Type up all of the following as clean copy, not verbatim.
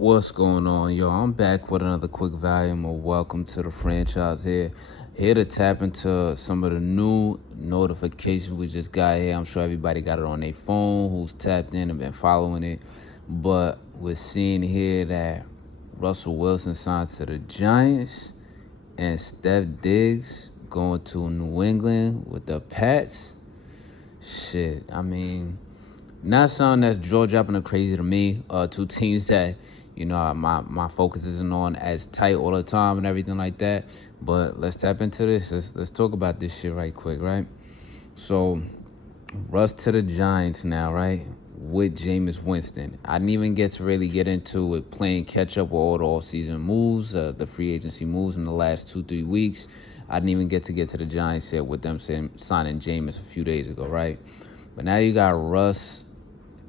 What's going on, yo? I'm back with another quick volume of Welcome to the Franchise here to tap into some of the new notifications we just got here. I'm sure everybody got it on their phone who's tapped in and been following it. But we're seeing here that Russell Wilson signed to the Giants and Steph Diggs going to New England with the Pats. Shit, I mean, not something that's jaw dropping or crazy to me. Two teams that my focus isn't on as tight all the time and everything like that. But let's tap into this. Let's talk about this shit right quick, right? So, Russ to the Giants now, right? With Jameis Winston. I didn't even get to really get into it playing catch up with all the off-season moves, the free agency moves in the last 2-3 weeks. I didn't even get to the Giants yet with them signing Jameis a few days ago, right? But now you got Russ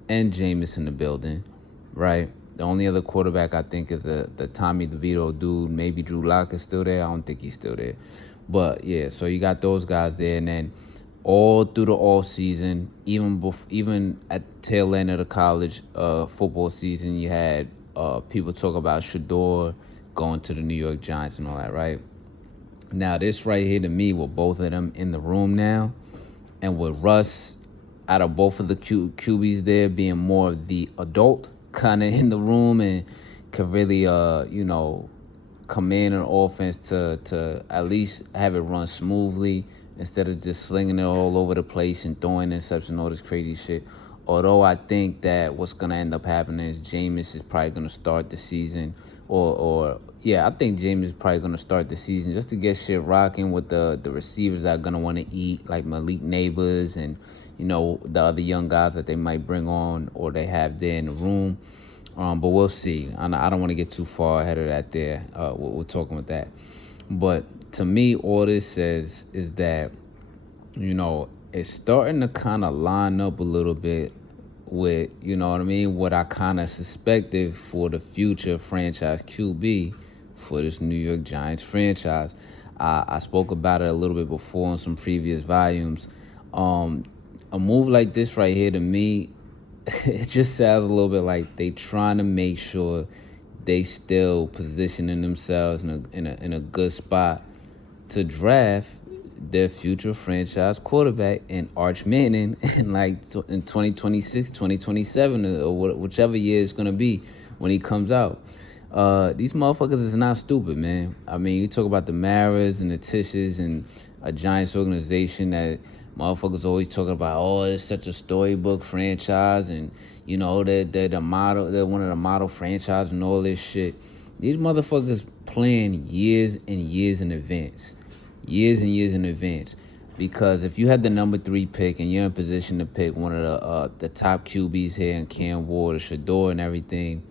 and Jameis in the building, right? The only other quarterback I think is the Tommy DeVito dude. Maybe Drew Lock is still there. I don't think he's still there. But, yeah, so you got those guys there. And then all through the off season, even at the tail end of the college football season, you had people talk about Shedeur going to the New York Giants and all that, right? Now, this right here to me, with both of them in the room now, and with Russ out of both of the QBs there being more of the adult kind of in the room and could really, command an offense to at least have it run smoothly instead of just slinging it all over the place and throwing interceptions and all this crazy shit. Although I think that what's going to end up happening is Jameis is probably going to start the season I think Jameis is probably going to start the season just to get shit rocking with the receivers that are going to want to eat, like Malik Neighbors and, the other young guys that they might bring on or they have there in the room. But we'll see. I don't want to get too far ahead of that there. We're talking with that. But to me, all this says is that, it's starting to kind of line up a little bit with, what I kind of suspected for the future franchise QB for this New York Giants franchise. I spoke about it a little bit before in some previous volumes. A move like this right here to me, it just sounds a little bit like they trying to make sure they still positioning themselves in a good spot to draft their future franchise quarterback in Arch Manning in 2026, 2027, or whichever year it's going to be when he comes out. These motherfuckers is not stupid, man. I mean, you talk about the Maras and the Tishes and a Giants organization that motherfuckers always talking about, it's such a storybook franchise and, they're the model, they're one of the model franchises and all this shit. These motherfuckers plan years and years in advance. Years and years in advance. Because if you had the number 3 pick and you're in position to pick one of the top QBs here in Cam Ward or Shedeur and everything,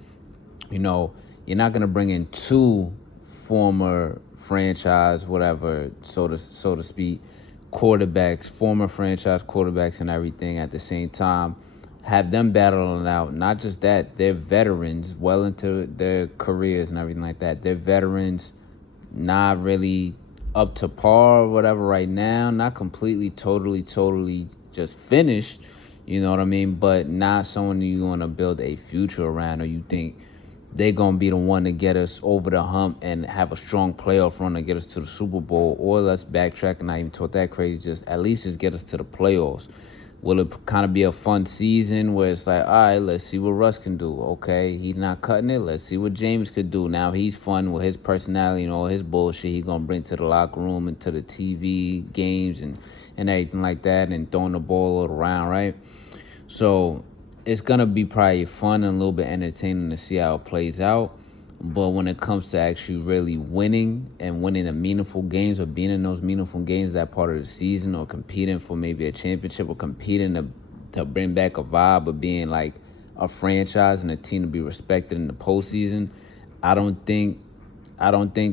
you're not going to bring in 2 former franchise, whatever, so to speak, quarterbacks, former franchise quarterbacks and everything at the same time. Have them battling out. Not just that, they're veterans well into their careers and everything like that. They're veterans, not really up to par or whatever right now, not completely, totally just finished, you know what I mean? But not someone you want to build a future around or you think they're going to be the one to get us over the hump and have a strong playoff run to get us to the Super Bowl, or let's backtrack and not even talk that crazy, just at least just get us to the playoffs. Will it kind of be a fun season where it's like, all right, let's see what Russ can do. Okay, he's not cutting it. Let's see what James could do. Now he's fun with his personality and all his bullshit he's going to bring to the locker room and to the TV games and everything like that and throwing the ball all around, right? So it's going to be probably fun and a little bit entertaining to see how it plays out. But when it comes to actually really winning and winning the meaningful games or being in those meaningful games that part of the season or competing for maybe a championship or competing to bring back a vibe of being like a franchise and a team to be respected in the postseason, I don't think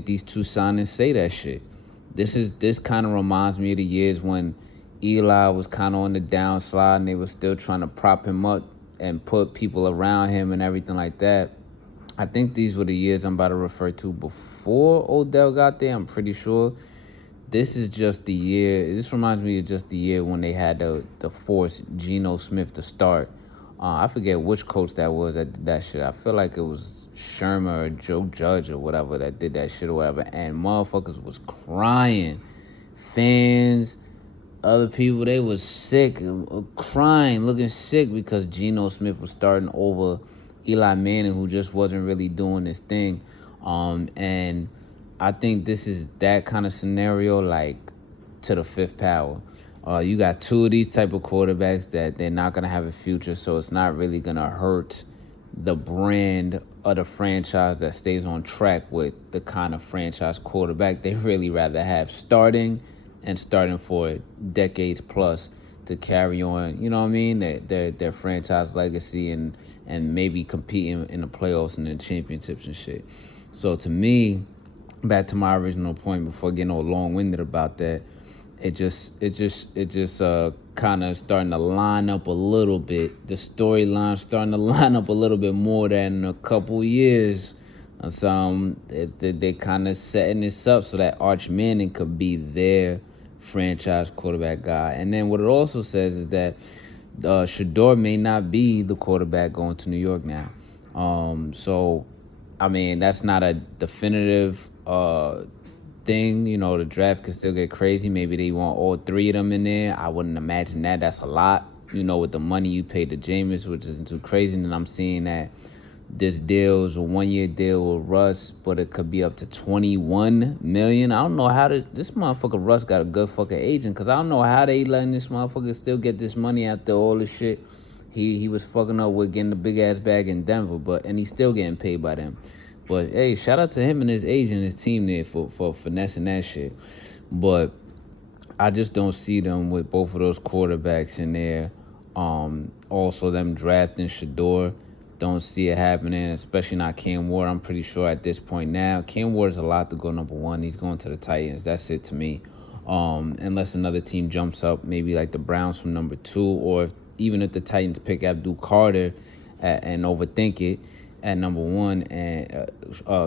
these 2 signings say that shit. This kind of reminds me of the years when Eli was kind of on the downslide and they were still trying to prop him up and put people around him and everything like that. I think these were the years I'm about to refer to before Odell got there, I'm pretty sure. This is just the year. This reminds me of just the year when they had to force Geno Smith to start I forget which coach that was that did that shit. I feel like it was Shermer or Joe Judge or whatever that did that shit or whatever. And motherfuckers was crying. Fans, other people, they was sick, crying, looking sick because Geno Smith was starting over Eli Manning, who just wasn't really doing his thing. And I think this is that kind of scenario, like to the fifth power. You got two of these type of quarterbacks that they're not going to have a future, so it's not really going to hurt the brand of the franchise that stays on track with the kind of franchise quarterback they really rather have starting for decades plus to carry on, you know what I mean, their franchise legacy and maybe competing in the playoffs and the championships and shit. So to me, back to my original point before getting all long-winded about that, it just kind of starting to line up a little bit. The storyline starting to line up a little bit more than a couple years. So they kind of setting this up so that Arch Manning could be their franchise quarterback guy. And then what it also says is that Shedeur may not be the quarterback going to New York now. So, I mean, that's not a definitive thing. You know, the draft could still get crazy. Maybe they want all three of them in there. I wouldn't imagine that. That's a lot, you know, with the money you paid to Jameis, which isn't too crazy. And I'm seeing that this deal is a 1-year deal with Russ, but it could be up to $21 million. I don't know how this motherfucker Russ got a good fucking agent, because I don't know how they letting this motherfucker still get this money after all this shit. He was fucking up with getting the big ass bag in Denver, and he's still getting paid by them. But hey, shout out to him and his agent and his team there for finessing that shit. But I just don't see them with both of those quarterbacks in there. Also them drafting Shedeur. Don't see it happening, especially not Cam Ward. I'm pretty sure at this point now, Cam Ward is allowed to go number 1. He's going to the Titans. That's it to me. Unless another team jumps up, maybe like the Browns from number 2, or even if the Titans pick Abdul Carter and overthink it at number 1, and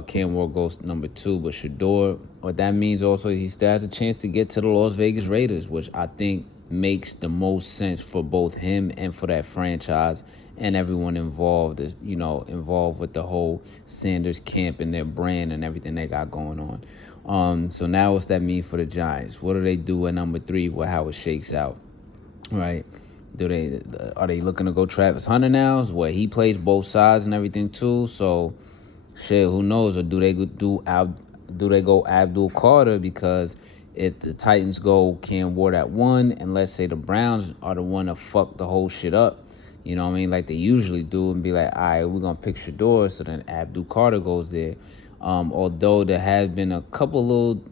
Cam Ward goes number 2. But Shedeur, what that means also, he still has a chance to get to the Las Vegas Raiders, which I think makes the most sense for both him and for that franchise and everyone involved, involved with the whole Sanders camp and their brand and everything they got going on. So now what's that mean for the Giants? What do they do at number 3 with how it shakes out, right? Are they looking to go Travis Hunter now, where he plays both sides and everything too? So, shit, who knows? Or do they go Abdul Carter? Because if the Titans go Cam Ward at 1, and let's say the Browns are the one to fuck the whole shit up, you know what I mean, like they usually do, and be like, all right, we're going to pick Shedeur, so then Abdul Carter goes there. Although there has been a couple little,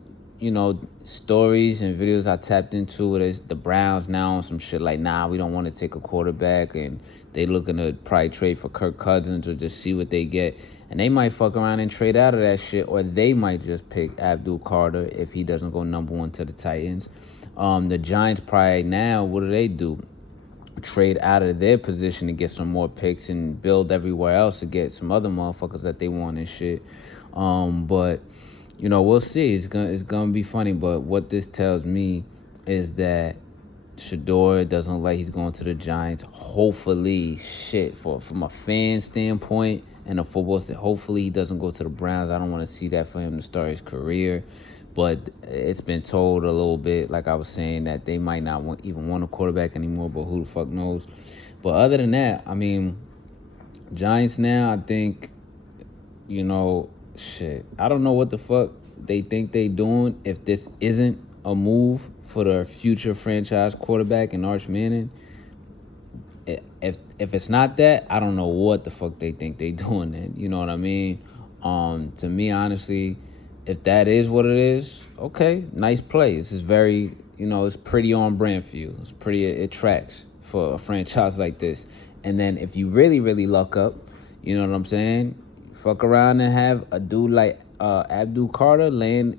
stories and videos I tapped into with the Browns now on some shit like, nah, we don't want to take a quarterback, and they looking to probably trade for Kirk Cousins or just see what they get. And they might fuck around and trade out of that shit, or they might just pick Abdul Carter if he doesn't go number 1 to the Titans. The Giants probably now, what do? Trade out of their position to get some more picks and build everywhere else to get some other motherfuckers that they want and shit. But we'll see. It's gonna be funny. But what this tells me is that Shedeur doesn't look like he's going to the Giants. Hopefully, from a fan standpoint and a football standpoint, hopefully he doesn't go to the Browns. I don't want to see that for him to start his career. But it's been told a little bit, like I was saying, that they might not even want a quarterback anymore, but who the fuck knows? But other than that, I mean, Giants now, I think, I don't know what the fuck they think they doing if this isn't a move for their future franchise quarterback and Arch Manning. If it's not that, I don't know what the fuck they think they doing then. You know what I mean? To me, honestly, if that is what it is, okay, nice play. This is very, it's pretty on brand for you. It tracks for a franchise like this. And then if you really, really luck up, you know what I'm saying? Fuck around and have a dude like Abdul Carter laying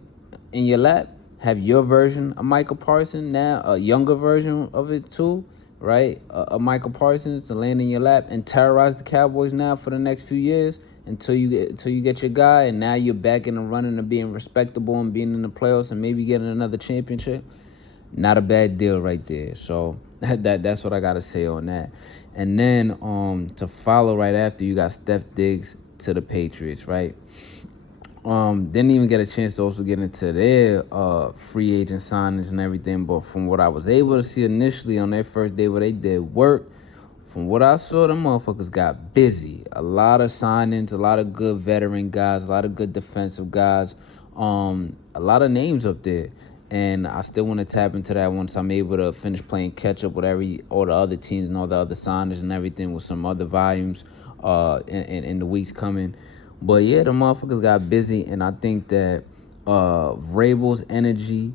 in your lap. Have your version of Michael Parsons now, a younger version of it too, right? A Michael Parsons to land in your lap and terrorize the Cowboys now for the next few years. Until you get your guy, and now you're back in the running of being respectable and being in the playoffs and maybe getting another championship. Not a bad deal right there. So that's what I gotta say on that. And then to follow right after, you got Steph Diggs to the Patriots, right? Didn't even get a chance to also get into their free agent signings and everything, but from what I was able to see initially on their first day where they did work, from what I saw, the motherfuckers got busy. A lot of signings, a lot of good veteran guys, a lot of good defensive guys, a lot of names up there. And I still want to tap into that once I'm able to finish playing catch up with all the other teams and all the other signings and everything with some other volumes in the weeks coming. But yeah, the motherfuckers got busy, and I think that Vrabel's energy,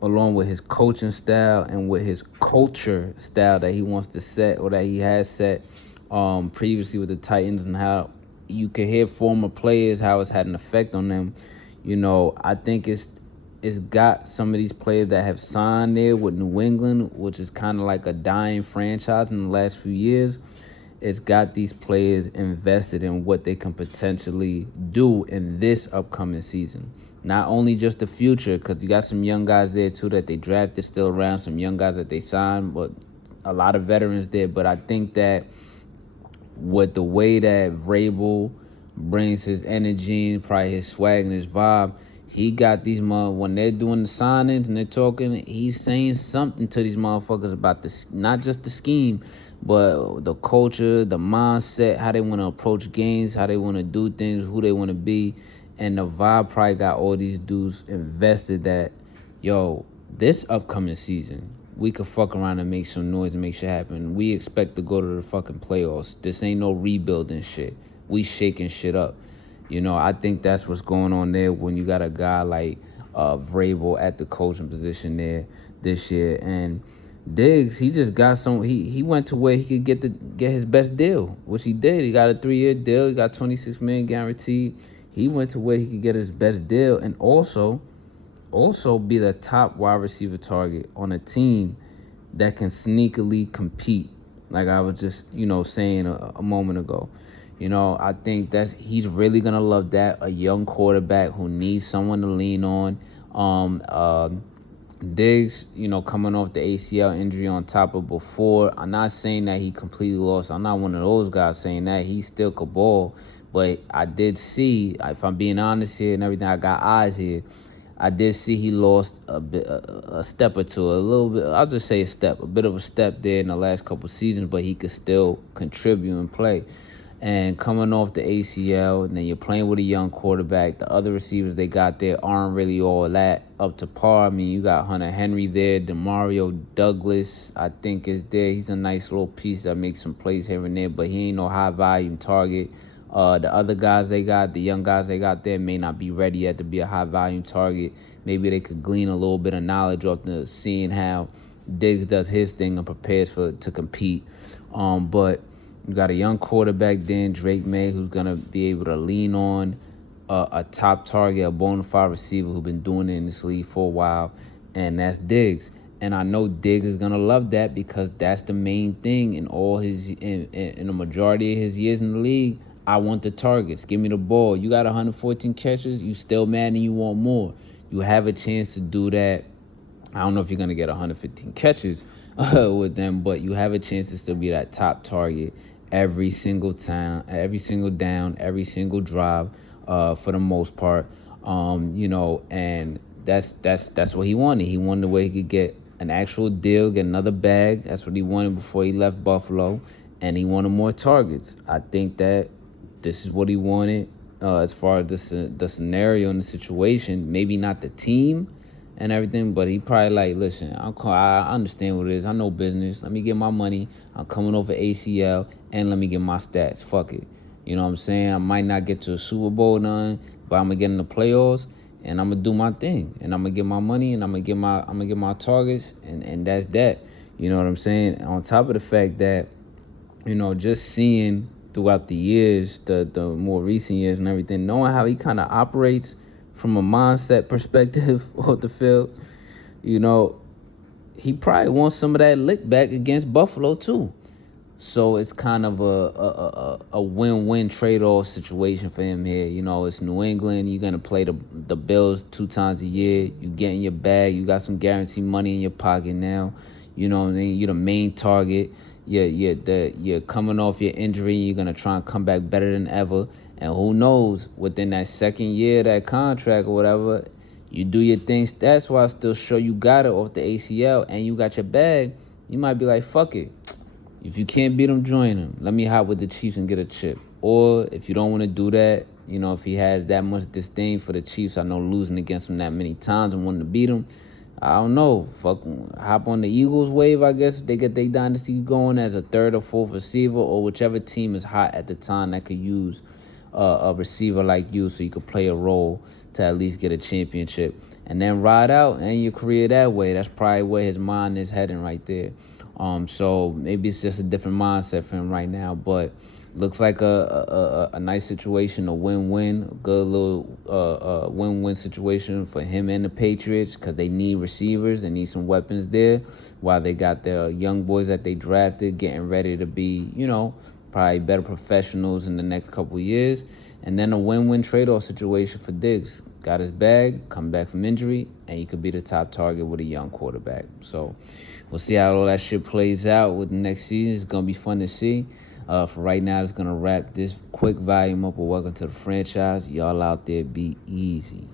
along with his coaching style and with his culture style that he wants to set or that he has set previously with the Titans, and how you can hear former players, how it's had an effect on them. I think it's got some of these players that have signed there with New England, which is kind of like a dying franchise in the last few years. It's got these players invested in what they can potentially do in this upcoming season. Not only just the future, because you got some young guys there too that they drafted still around, some young guys that they signed, but a lot of veterans there. But I think that with the way that Vrabel brings his energy and probably his swag and his vibe, he got these when they're doing the signings and they're talking, he's saying something to these motherfuckers about this, not just the scheme, but the culture, the mindset, how they want to approach games, how they want to do things, who they want to be. And the vibe probably got all these dudes invested that, yo, this upcoming season, we could fuck around and make some noise and make shit happen. We expect to go to the fucking playoffs. This ain't no rebuilding shit. We shaking shit up. I think that's what's going on there when you got a guy like Vrabel at the coaching position there this year. And Diggs, he just got he went to where he could get his best deal, which he did. He got a 3-year deal. He got $26 million guaranteed. He went to where he could get his best deal and also be the top wide receiver target on a team that can sneakily compete, like I was just, saying a moment ago. I think he's really going to love that, a young quarterback who needs someone to lean on. Diggs, coming off the ACL injury on top of before. I'm not saying that he completely lost. I'm not one of those guys saying that. He still could ball. But I did see, if I'm being honest here and everything, I got eyes here. I did see he lost a step or two, a little bit. I'll just say a bit of a step there in the last couple seasons, but he could still contribute and play. And coming off the ACL, and then you're playing with a young quarterback. The other receivers they got there aren't really all that up to par. I mean, you got Hunter Henry there, Demario Douglas, I think, is there. He's a nice little piece that makes some plays here and there, but he ain't no high-volume target. The other guys they got, the young guys they got there, may not be ready yet to be a high-volume target. Maybe they could glean a little bit of knowledge off the seeing how Diggs does his thing and prepares to compete. But you got a young quarterback then, Drake May, who's going to be able to lean on a top target, a bona fide receiver who's been doing it in this league for a while, and that's Diggs. And I know Diggs is going to love that because that's the main thing in the majority of his years in the league. I want the targets. Give me the ball. You got 114 catches, you still mad and you want more. You have a chance to do that. I don't know if you're going to get 115 catches with them, but you have a chance to still be that top target every single time, every single down, every single drive, for the most part. And that's what he wanted. He wanted where he could get an actual deal, get another bag. That's what he wanted before he left Buffalo, and he wanted more targets. I think that this is what he wanted as far as the scenario and the situation. Maybe not the team and everything, but he probably like, listen, I understand what it is. I know business. Let me get my money. I'm coming over ACL, and let me get my stats. Fuck it. You know what I'm saying? I might not get to a Super Bowl none, but I'm gonna get in the playoffs, and I'm gonna do my thing, and I'm gonna get my money, and I'm gonna get my targets, and that's that. You know what I'm saying? And on top of the fact that, just seeing throughout the years, the more recent years and everything, knowing how he kind of operates from a mindset perspective off the field, he probably wants some of that lick back against Buffalo too. So it's kind of a win-win trade-off situation for him here. It's New England. You're going to play the Bills 2 times a year. You get in your bag. You got some guaranteed money in your pocket now. You know what I mean? You're the main target. you're coming off your injury. You're gonna try and come back better than ever. And who knows, within that second year of that contract or whatever, you do your thing stats-wise, still show you got it off the ACL, and you got your bag. You might be like, fuck it. If you can't beat him, join him. Let me hop with the Chiefs and get a chip. Or if you don't want to do that, you know, if he has that much disdain for the Chiefs, I know losing against him that many times and wanting to beat him, I don't know. Hop on the Eagles wave, I guess, if they get their dynasty going as a third or fourth receiver, or whichever team is hot at the time that could use a receiver like you so you could play a role to at least get a championship. And then ride out and your career that way. That's probably where his mind is heading right there. So maybe it's just a different mindset for him right now, but looks like a nice situation, a win-win, a good little win-win situation for him and the Patriots, because they need receivers, they need some weapons there, while they got their young boys that they drafted getting ready to be, you know, probably better professionals in the next couple of years. And then a win-win trade-off situation for Diggs. Got his bag, come back from injury, and you could be the top target with a young quarterback. So we'll see how all that shit plays out with the next season. It's going to be fun to see. For right now, it's going to wrap this quick volume up with Welcome to the Franchise. Y'all out there, be easy.